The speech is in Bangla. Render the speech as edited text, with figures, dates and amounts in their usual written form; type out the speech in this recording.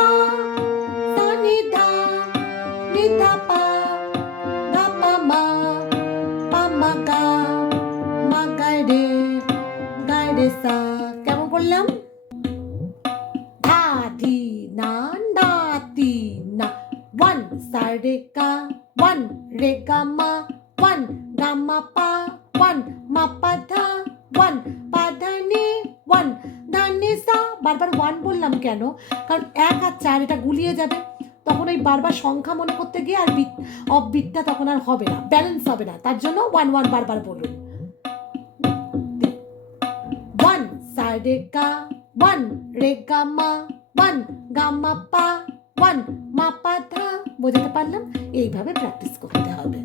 সা সা নি ধা পা ধা পা মা গা রে সা। কেমন করলাম? ধা ধি না না তি না, 1 সা রে গা, 1 রে গা মা, 1 গা মা পা, 1 মা পা ধা, 1 পা ধা নি, 1 ধা নি সা। বারবার 1 বললাম কেন? কারণ 1 আর 4 এটা গুলিয়ে যাবে, তখন ওই বারবার সংখ্যা মনে করতে গিয়ে আর অফবিটটা তখন আর হবে না, ব্যালেন্স হবে না, তার জন্য 1 1 বারবার বলুন। 1 সা রে গা, 1 রে গা মা, 1 গা মা পা, 1 মা পা ধা। বোঝাতে পারলাম? এইভাবে প্র্যাকটিস করতে হবে।